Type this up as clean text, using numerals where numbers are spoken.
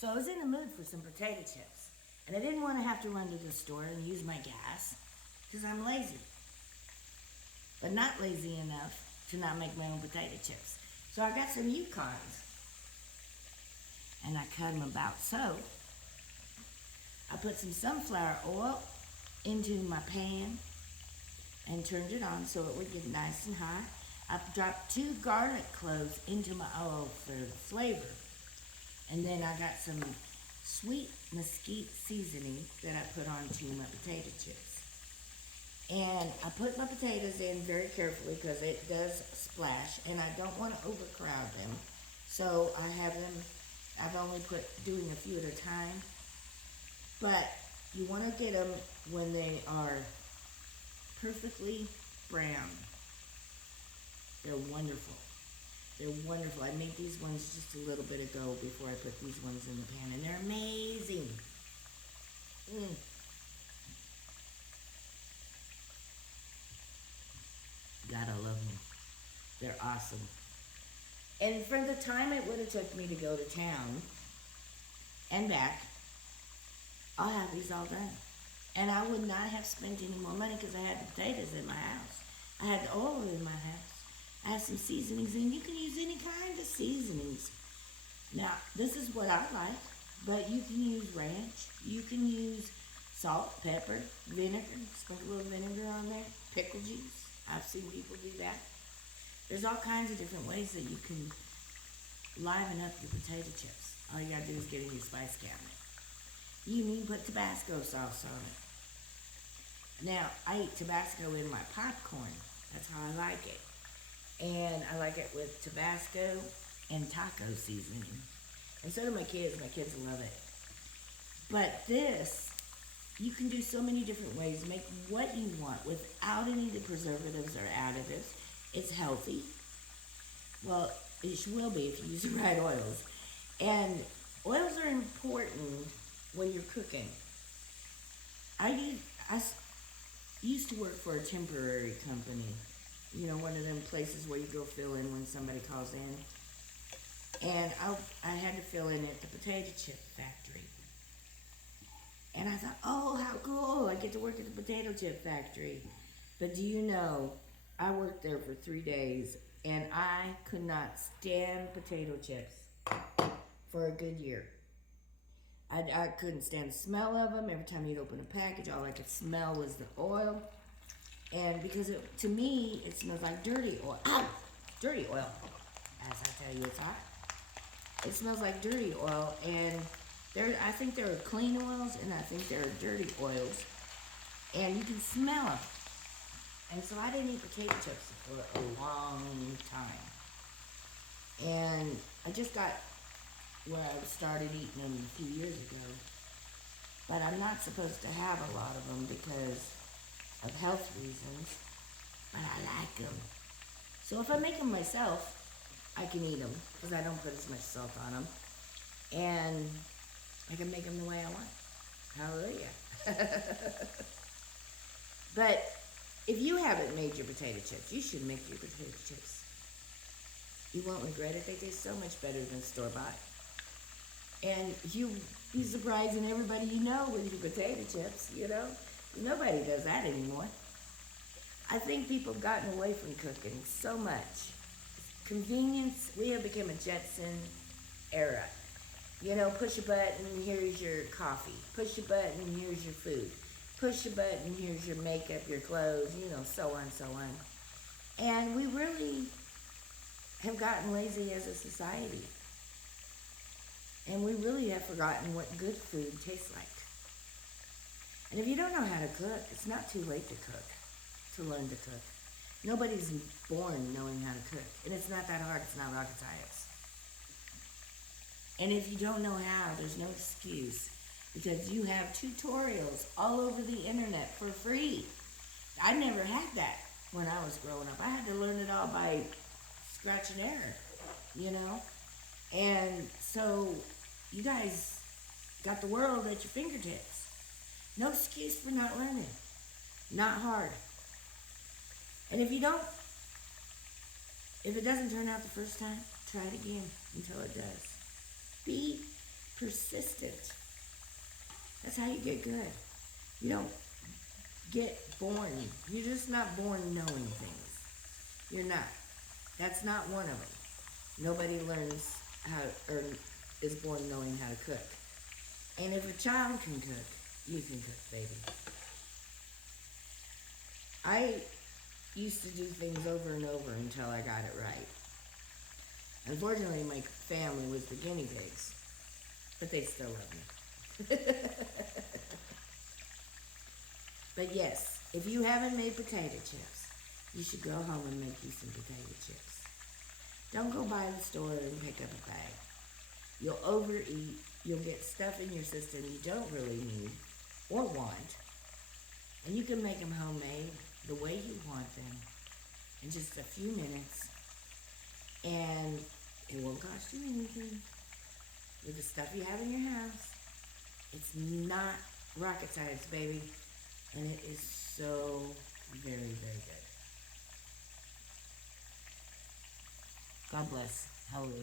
So I was in the mood for some potato chips. And I didn't want to have to run to the store and use my gas because I'm lazy. But not lazy enough to not make my own potato chips. So I got some Yukons. And I cut them about so. I put some sunflower oil into my pan and turned it on so it would get nice and hot. I dropped 2 garlic cloves into my oil for the flavor. And then I got some sweet mesquite seasoning that I put onto my potato chips. And I put my potatoes in very carefully because it does splash and I don't want to overcrowd them. So I've only doing a few at a time. But you want to get them when they are perfectly brown. They're wonderful. They're wonderful. I made these ones just a little bit ago before I put these ones in the pan, and they're amazing. Gotta love them. They're awesome. And from the time it would have took me to go to town and back, I'll have these all done. And I would not have spent any more money because I had the potatoes in my house. I had the oil in my house. I have some seasonings, and you can use any kind of seasonings. Now, this is what I like, but you can use ranch. You can use salt, pepper, vinegar, sprinkle a little vinegar on there, pickle juice. I've seen people do that. There's all kinds of different ways that you can liven up your potato chips. All you gotta do is get in your spice cabinet. You can even put Tabasco sauce on it. Now, I eat Tabasco in my popcorn. That's how I like it. And I like it with Tabasco and taco seasoning. And so do my kids. My kids love it. But this, you can do so many different ways. Make what you want without any of the preservatives or additives. It's healthy. Well, it will be if you use the right oils. And oils are important when you're cooking. I used to work for a temporary company. You know, one of them places where you go fill in when somebody calls in. And I had to fill in at the potato chip factory. And I thought, oh, how cool. I get to work at the potato chip factory. But do you know, I worked there for 3 days, and I could not stand potato chips for a good year. I couldn't stand the smell of them. Every time you'd open a package, all I could smell was the oil. And because to me, it smells like dirty oil. Ow! Dirty oil. As I tell you, it's hot. It smells like dirty oil. And I think there are clean oils, and I think there are dirty oils. And you can smell them. And so I didn't eat potato chips for a long time. And I just got where I started eating them a few years ago. But I'm not supposed to have a lot of them because of health reasons, but I like them. So if I make them myself, I can eat them because I don't put as much salt on them. And I can make them the way I want. Hallelujah. But if you haven't made your potato chips, you should make your potato chips. You won't regret it. They taste so much better than store-bought. And you'll be surprising everybody you know with your potato chips, you know. Nobody does that anymore. I think people have gotten away from cooking so much. Convenience, we have become a Jetson era. You know, push a button, here's your coffee. Push a button, here's your food. Push a button, here's your makeup, your clothes, you know, so on, so on. And we really have gotten lazy as a society. And we really have forgotten what good food tastes like. And if you don't know how to cook, it's not too late to cook, to learn to cook. Nobody's born knowing how to cook. And it's not that hard. It's not rocket science. And if you don't know how, there's no excuse. Because you have tutorials all over the internet for free. I never had that when I was growing up. I had to learn it all by scratch and error, you know? And so you guys got the world at your fingertips. No excuse for not learning. Not hard. And if it doesn't turn out the first time, try it again until it does. Be persistent. That's how you get good. You don't get born. You're just not born knowing things. You're not. That's not one of them. Nobody learns how, or is born knowing how to cook. And if a child can cook, you can cook, baby. I used to do things over and over until I got it right. Unfortunately, my family was the guinea pigs, but they still love me. But yes, if you haven't made potato chips, you should go home and make you some potato chips. Don't go by the store and pick up a bag. You'll overeat. You'll get stuff in your system you don't really need or want. And you can make them homemade the way you want them in just a few minutes. And it won't cost you anything. With the stuff you have in your house, it's not rocket science, baby. And it is so very, very good. God bless. Hallelujah.